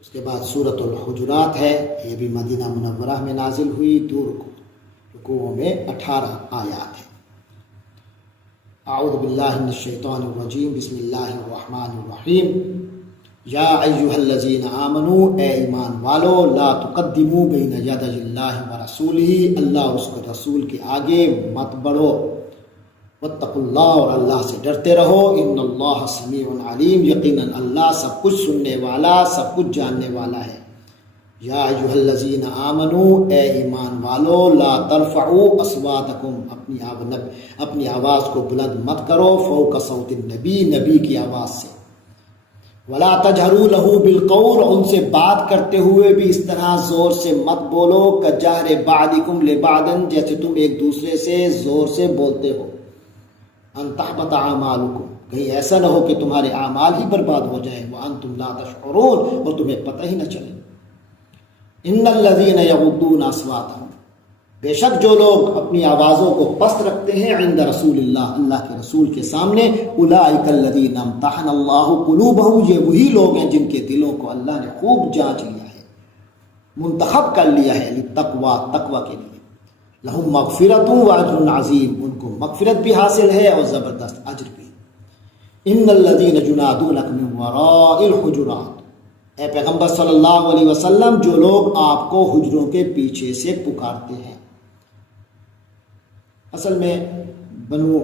اس کے بعد سورۃ الحجرات ہے، یہ بھی مدینہ منورہ میں نازل ہوئی، 2 رکوعوں میں 18 آیات ہیں۔ اعوذ باللہ من الشیطان الرجیم، بسم اللہ الرحمن الرحیم۔ یا ایھا الذین آمنوا، اے ایمان والو، لا تقدموا بین یدی اللہ ورسولہ، اللہ اور اس کے رسول کے آگے مت بڑھو، واتقوا اللہ، اور اللہ سے ڈرتے رہو، ان اللہ سمیع علیم، یقیناً اللہ سب کچھ سننے والا، سب کچھ جاننے والا ہے۔ یا ایھا الذین آمنوا، اے ایمان والو، لا ترفعوا اصواتکم، اپنی آواز کو بلند مت کرو، فوق صوت النبی، نبی کی آواز سے، ولا تجہروا لہ بالقول، ان سے بات کرتے ہوئے بھی اس طرح زور سے مت بولو، کجہر بعضکم لبعض، جیسے تم ایک دوسرے سے زور سے بولتے ہو، ان تحبط اعمالکم، کہیں ایسا نہ ہو کہ تمہارے اعمال ہی برباد ہو جائیں، وانتم لا تشعرون، اور تمہیں پتہ ہی نہ چلے۔ ان الذین یغضون اصواتهم، بے شک جو لوگ اپنی آوازوں کو پست رکھتے ہیں، عند رسول اللہ، اللہ کے رسول کے سامنے، اولئک الذین امتحن اللہ قلوبهم، یہ وہی لوگ ہیں جن کے دلوں کو اللہ نے خوب جانچ لیا ہے، منتخب کر لیا ہے، للتقوی، تقوی کے لیے، لہم مغفرۃ واجر عظیم، ان کو مغفرت بھی حاصل ہے اور زبردست اجر بھی۔ ان الذین ینادونک من وراء الحجرات، اے پیغمبر صلی اللہ علیہ وسلم، جو لوگ آپ کو حجروں کے پیچھے سے پکارتے ہیں۔ اصل میں بنو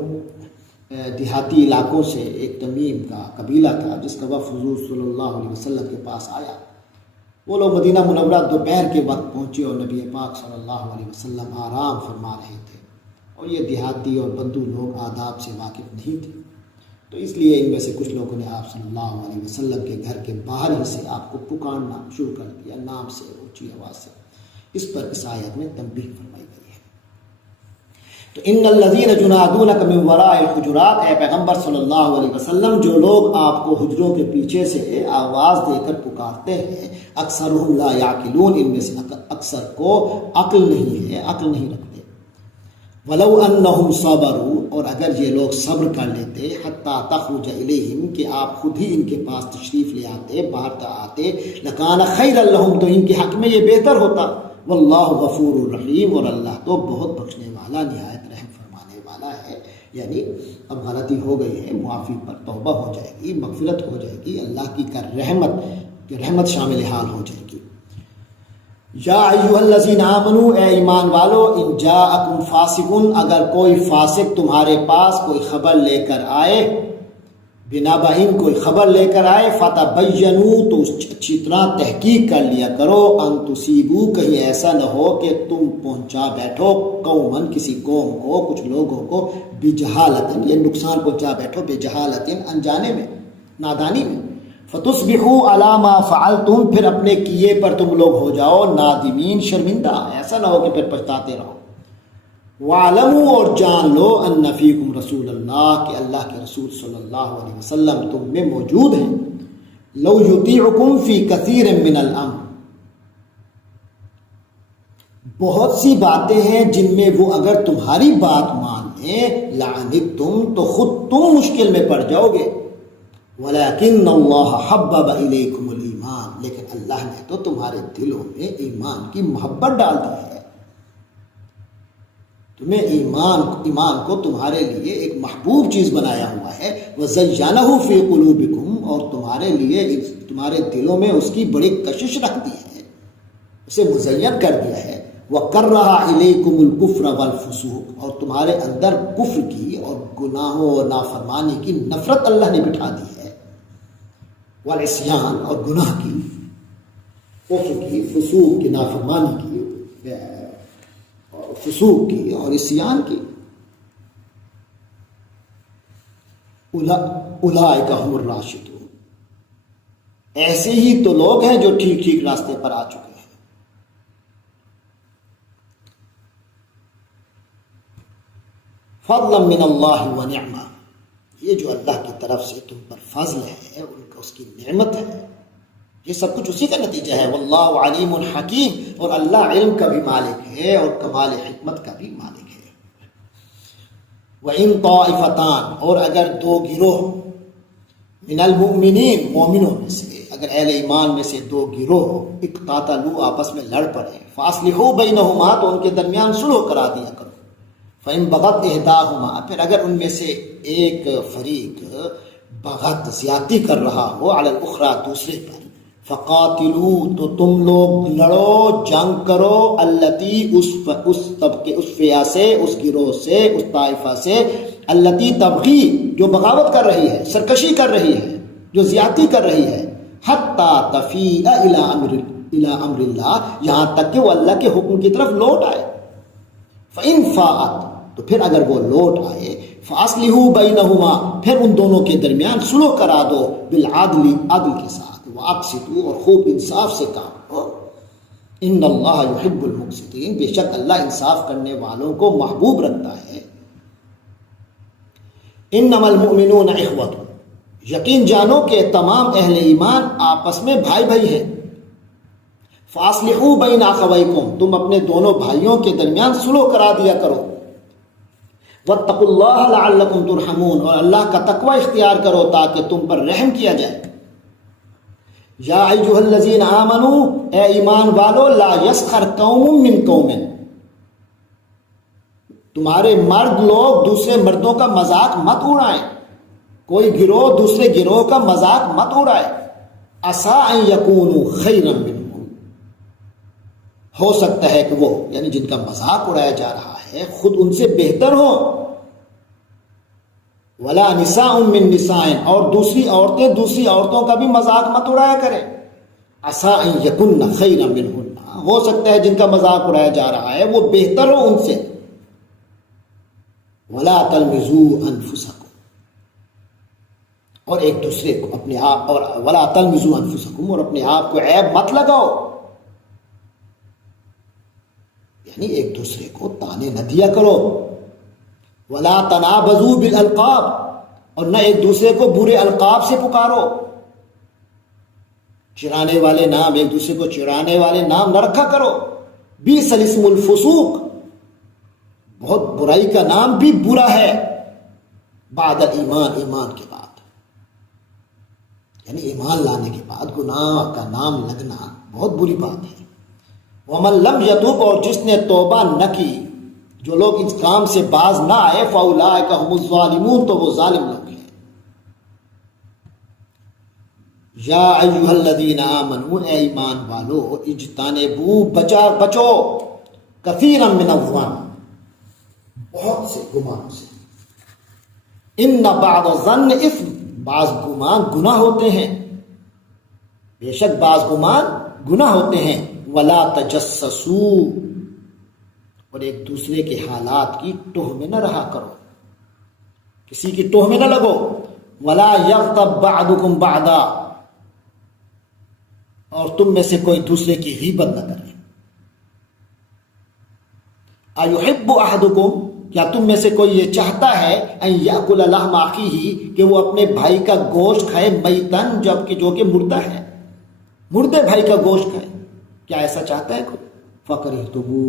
دیہاتی علاقوں سے ایک تمیم کا قبیلہ تھا جس کا وفد حضور صلی اللہ علیہ وسلم کے پاس آیا۔ وہ لوگ مدینہ منورہ دوپہر کے وقت پہنچے اور نبی پاک صلی اللہ علیہ وسلم آرام فرما رہے تھے، اور یہ دیہاتی اور بدو لوگ آداب سے واقف نہیں تھے، تو اس لیے ان میں سے کچھ لوگوں نے آپ صلی اللہ علیہ وسلم کے گھر کے باہر ہی سے آپ کو پکارنا شروع کر دیا، نام سے، اونچی آواز سے۔ اس پر اس آیت میں تنبیہ فرمائی گئی ہے۔ تو ان الذین ینادونک من وراء الحجرات، اے پیغمبر صلی اللہ علیہ وسلم، جو لوگ آپ کو حجروں کے پیچھے سے آواز دے کر پکارتے ہیں، اکثرهم لا یعقلون، ان میں سے اکثر کو عقل نہیں ہے، عقل نہیں رکھتے۔ ولو انہم صبروا، اور اگر یہ لوگ صبر کر لیتے، حتی تخرج الیہم، کہ آپ خود ہی ان کے پاس تشریف لے آتے، باہر آتے، لکان خیرا لہم، تو ان کے حق میں یہ بہتر ہوتا۔ واللہ غفور الرحیم، اور اللہ تو بہت بخشنے والا، نہایت رحم فرمانے والا ہے۔ یعنی اب غلطی ہو گئی ہے، معافی پر توبہ ہو جائے گی، مغفرت ہو جائے گی، اللہ کی رحمت شامل حال ہو جائے گی۔ یا ایھا الذین آمنوا، اے ایمان والو، ان جاءکم فاسق، اگر کوئی فاسق تمہارے پاس کوئی خبر لے کر آئے، بنبأ، کوئی خبر لے کر آئے، فتبینوا، تو اچھی طرح تحقیق کر لیا کرو، ان تصیبوا، کہیں ایسا نہ ہو کہ تم پہنچا بیٹھو، قوما، کسی قوم کو، کچھ لوگوں کو، بجہالت، یہ نقصان پہنچا بیٹھو، بجہالت، انجانے میں، نادانی میں، فتصبحوا علی ما فعلتم، پھر اپنے کیے پر تم لوگ ہو جاؤ نادمین، شرمندہ، ایسا نہ ہو کہ پھر پچھتاتے رہو۔ وَاعْلَمُوا، اور جان لو، ان فیکم رسول اللہ، کہ اللہ کے رسول صلی اللہ علیہ وسلم تم میں موجود ہیں، لو یطیعکم فی کثیر من الامر، بہت سی باتیں ہیں جن میں وہ اگر تمہاری بات مان لیں، لعنتم، تو خود تم مشکل میں پڑ جاؤ گے، ولیکن اللہ حبب الیکم الایمان، لیکن اللہ نے تو تمہارے دلوں میں ایمان کی محبت ڈال دی ہے، تمہیں ایمان کو تمہارے لیے ایک محبوب چیز بنایا ہوا ہے، وزینہ فی قلوبکم، اور تمہارے لیے، تمہارے دلوں میں اس کی بڑی کشش رکھ دی ہے، اسے مزین کر دیا ہے، وکرہ الیکم الکفر والفسوق، اور تمہارے اندر کفر کی اور گناہوں اور نافرمانی کی نفرت اللہ نے بٹھا دی ہے، والعصیان، اور گناہ کی، کفر کی، فسوق کی، نافرمانی کی، فسوق کی اور عصیان کی۔ اولئک هم الراشدون، ایسے ہی تو لوگ ہیں جو ٹھیک ٹھیک راستے پر آ چکے ہیں۔ فضلا من اللہ ونعمہ، یہ جو اللہ کی طرف سے تم پر فضل ہے، ان کا، اس کی نعمت ہے، یہ سب کچھ اسی کا نتیجہ ہے۔ واللہ علیم حکیم، اور اللہ علم کا بھی مالک ہے اور کمال حکمت کا بھی مالک ہے۔ وَإِن طَائِفَتَانِ، اور اگر دو گروہ، من المؤمنین، مومنوں میں سے، اگر اہل ایمان میں سے دو گروہ اقتتلوا آپس میں لڑ پڑے فاصلحوا بینہما تو ان کے درمیان صلح کرا دیا کرو، فإن بغت احداہما پھر اگر ان میں سے ایک فریق بغت زیادتی کر رہا ہو علی الاخری دوسرے پر، فقاتلوا تو تم لوگ لڑو جنگ کرو التی اس طبقے اس فئہ سے اس گروہ سے اس طائفہ سے التی تبغی جو بغاوت کر رہی ہے سرکشی کر رہی ہے جو زیادتی کر رہی ہے حتی تفیء الی امر اللہ یہاں تک کہ وہ اللہ کے حکم کی طرف لوٹ آئے، فإن فاءت تو پھر اگر وہ لوٹ آئے فاصلحوا بینہما پھر ان دونوں کے درمیان صلح کرا دو بالعدل عدل کے ساتھ، واقسطوا اور خوب انصاف سے کام کرو، ان اللہ یحب المقسطین بے شک اللہ انصاف کرنے والوں کو محبوب رکھتا ہے، انما المؤمنون اخوۃ یقین جانو کہ تمام اہل ایمان آپس میں بھائی بھائی ہیں، فاصلحوا بین اخویکم تم اپنے دونوں بھائیوں کے درمیان صلح کرا دیا کرو، واتقوا اللہ لعلکم ترحمون اور اللہ کا تقوی اختیار کرو تاکہ تم پر رحم کیا جائے، یا ایھا الذین آمنوا اے ایمان والو لا یسخر قوم من قوم تمہارے مرد لوگ دوسرے مردوں کا مذاق مت اڑائیں، کوئی گروہ دوسرے گروہ کا مذاق مت اڑائے، عسیٰ ان یکونوا خیرا منہم ہو سکتا ہے کہ وہ یعنی جن کا مذاق اڑایا جا رہا ہے خود ان سے بہتر ہو، ولا نساء من نساء اور دوسری عورتیں دوسری عورتوں کا بھی مذاق مت اڑایا کریں، عسیٰ ان یکن خیرا منہن ہو سکتا ہے جن کا مذاق اڑایا جا رہا ہے وہ بہتر ہو ان سے، ولا تلمزوا انفسکم اور ایک دوسرے کو اپنے آپ اور ولا تلمزوا انفسکم اور اپنے آپ کو عیب مت لگاؤ، یعنی ایک دوسرے کو تانے نہ دیا کرو، ولا تنابزوا بالالقاب اور نہ ایک دوسرے کو برے القاب سے پکارو، چرانے والے نام ایک دوسرے کو چرانے والے نام نہ رکھا کرو، بئس الاسم الفسوق بہت برائی کا نام بھی برا ہے، بعد ایمان ایمان کے بعد یعنی ایمان لانے کے بعد گناہ کا نام لگنا بہت بری بات ہے، ومن لم یتوب اور جس نے توبہ نہ کی جو لوگ اس کام سے باز نہ آئے فاولئک هم الظالمون تو وہ ظالم لوگ ہیں، یا ایھا الذین آمنوا اے ایمان والو اجتنبوا بچو کثیرا من الظن بہت سے گمانوں سے، ان بعض الظن اثم بعض گمان گناہ ہوتے ہیں، بے شک بعض گمان گناہ ہوتے ہیں، ولا تجسسوا اور ایک دوسرے کے حالات کی ٹوہ میں نہ رہا کرو، کسی کی ٹوہ میں نہ لگو، ولا یغتب بعضکم بعضا اور تم میں سے کوئی دوسرے کی غیبت نہ کرے، ایحب احدکم کیا تم میں سے کوئی یہ چاہتا ہے ان یاکل لحم اخیہ کہ وہ اپنے بھائی کا گوشت کھائے میتن جبکہ جو کہ مردہ ہے، مردے بھائی کا گوشت کھائے، کیا ایسا چاہتا ہے کوئی؟ فکرہتموہ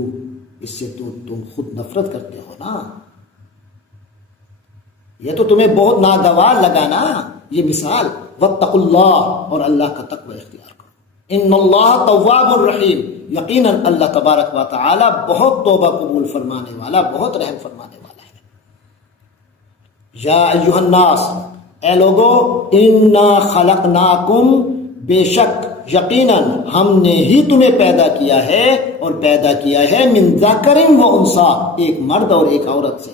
اس سے تو تم خود نفرت کرتے ہو نا، یہ تو تمہیں بہت ناگوار لگا نا یہ مثال، واتقوا اللہ اور اللہ کا تقوی اختیار کرو، ان اللہ تواب الرحیم یقیناً اللہ تبارک و تعالی بہت توبہ قبول فرمانے والا بہت رحم فرمانے والا ہے، یا ایھا الناس اے لوگو انا خلقناکم بے شک یقیناً ہم نے ہی تمہیں پیدا کیا ہے اور پیدا کیا ہے من ذکر و انثی ایک مرد اور ایک عورت سے،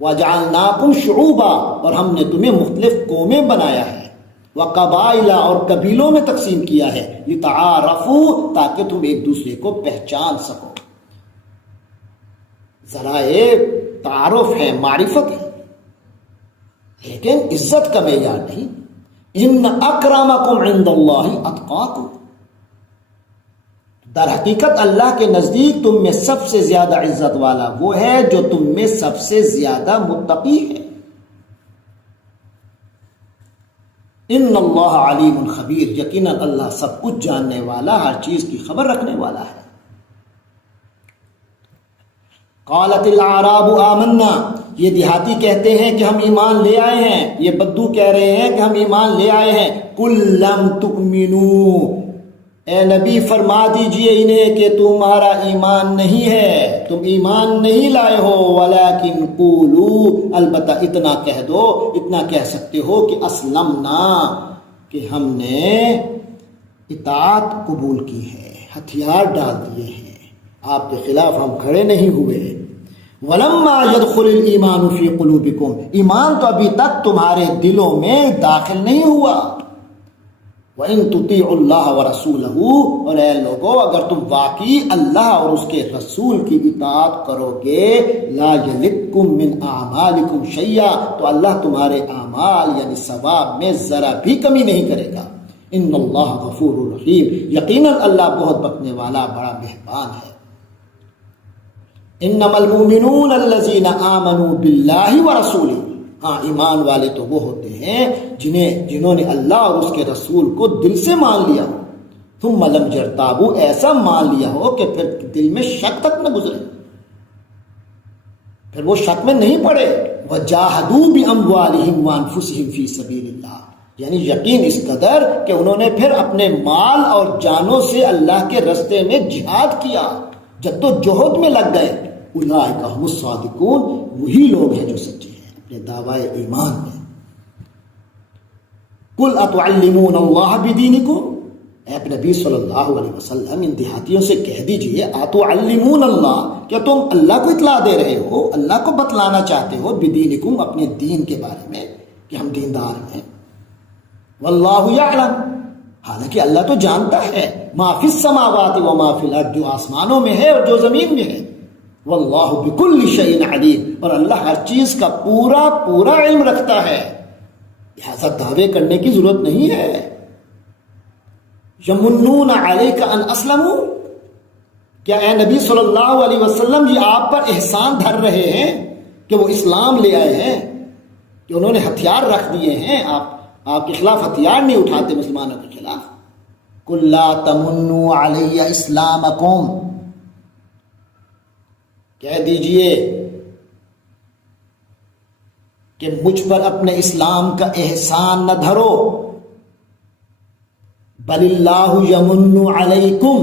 وجعلناکم شعوبا اور ہم نے تمہیں مختلف قومیں بنایا ہے، وقبائل اور قبیلوں میں تقسیم کیا ہے، لتعارفوا تاکہ تم ایک دوسرے کو پہچان سکو، ذرائع تعارف ہے معرفت ہے لیکن عزت کا معیار نہیں، ان اکرمکم عند اللہ اتقاکم در حقیقت اللہ کے نزدیک تم میں سب سے زیادہ عزت والا وہ ہے جو تم میں سب سے زیادہ متقی ہے، ان اللہ علیم خبیر یقیناً اللہ سب کچھ جاننے والا ہر چیز کی خبر رکھنے والا ہے، قالت الاعراب آمنا یہ دیہاتی کہتے ہیں کہ ہم ایمان لے آئے ہیں، یہ بدو کہہ رہے ہیں کہ ہم ایمان لے آئے ہیں۔ قُل لَّمْ تُؤْمِنُوا، اے نبی فرما دیجئے انہیں کہ تمہارا ایمان نہیں ہے، تم ایمان نہیں لائے ہو، وَلَٰكِنْ قُولُوا، البتہ اتنا کہہ دو، اتنا کہہ سکتے ہو کہ اسلمنا، کہ ہم نے اطاعت قبول کی ہے، ہتھیار ڈال دیے ہیں، آپ کے خلاف ہم کھڑے نہیں ہوئے۔ وَلَمَّا يَدْخُلِ الْإِيمَانُ فِي قُلُوبِكُمْ، ایمان تو ابھی تک تمہارے دلوں میں داخل نہیں ہوا۔ وَإِن تُطِيعُوا اللَّهَ وَرَسُولَهُ، اور اے لوگو اگر تم واقعی اللہ اور اس کے رسول کی اطاعت کرو گے، لَا يَلِتْكُم مِّنْ أَعْمَالِكُمْ شَيْئًا، تو اللہ تمہارے اعمال یعنی ثواب میں ذرا بھی کمی نہیں کرے گا۔ ان اللہ غفور رحیم، یقیناً اللہ بہت بخشنے والا بڑا مہربان ہے۔ انما المؤمنون الذین آمنوا باللہ ورسولہ، ہاں ایمان والے تو وہ ہوتے ہیں جنہوں نے اللہ اور اس کے رسول کو دل سے مان لیا ہو، ثم لم یرتابوا، ایسا مان لیا ہو کہ پھر دل میں شک تک نہ گزرے، پھر وہ شک میں نہیں پڑے۔ وجاہدوا باموالہم وانفسہم فی سبیل اللہ، یعنی یقین اس قدر کہ انہوں نے پھر اپنے مال اور جانوں سے اللہ کے رستے میں جہاد کیا، جدوجہد میں لگ گئے۔ اولئک ھم الصادقون، وہی لوگ ہیں جو سچے ہیں اپنے دعوی ایمان میں۔ قل اتعلمون اللہ بدینکم، اے نبی صلی اللہ علیہ وسلم ان دیہاتیوں سے کہہ دیجئے اتعلمون اللہ، کیا تم اللہ کو اطلاع دے رہے ہو، اللہ کو بتلانا چاہتے ہو، بدینکم اپنے دین کے بارے میں کہ ہم دیندار ہیں۔ واللہ یعلم، حالانکہ اللہ تو جانتا ہے، ما فی السماوات و ما فی الارض، جو آسمانوں میں ہے اور جو زمین میں ہے۔ واللہ بکل شیء علیم، اور اللہ ہر چیز کا پورا پورا علم رکھتا ہے، لہذا دعوے کرنے کی ضرورت نہیں ہے۔ یمنون علیک ان اسلموا، کیا اے نبی صلی اللہ علیہ وسلم یہ آپ پر احسان دھر رہے ہیں کہ وہ اسلام لے آئے ہیں، کہ انہوں نے ہتھیار رکھ دیے ہیں، آپ کے خلاف ہتھیار نہیں اٹھاتے مسلمانوں کے خلاف۔ قل لا تمنوا علی اسلامکم، کہہ دیجئے کہ مجھ پر اپنے اسلام کا احسان نہ دھرو، بل اللہ یمن علیکم،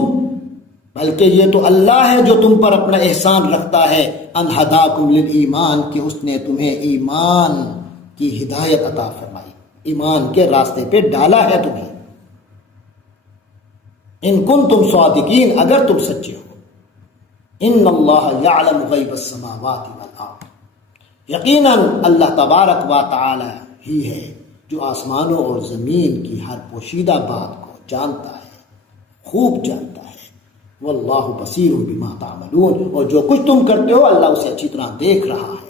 بلکہ یہ تو اللہ ہے جو تم پر اپنا احسان رکھتا ہے، ان ہداکم للایمان، کہ اس نے تمہیں ایمان کی ہدایت عطا فرمائی، ایمان کے راستے پہ ڈالا ہے تمہیں۔ ان کنتم صادقین، اگر تم سچے ہو۔ ان اللہ یعلم غیب السماوات والارض، یقیناً اللہ تبارک و تعالی ہی ہے جو آسمانوں اور زمین کی ہر پوشیدہ بات کو جانتا ہے، خوب جانتا ہے۔ واللہ بصیر بما تعملون، اور جو کچھ تم کرتے ہو اللہ اسے اچھی طرح دیکھ رہا ہے۔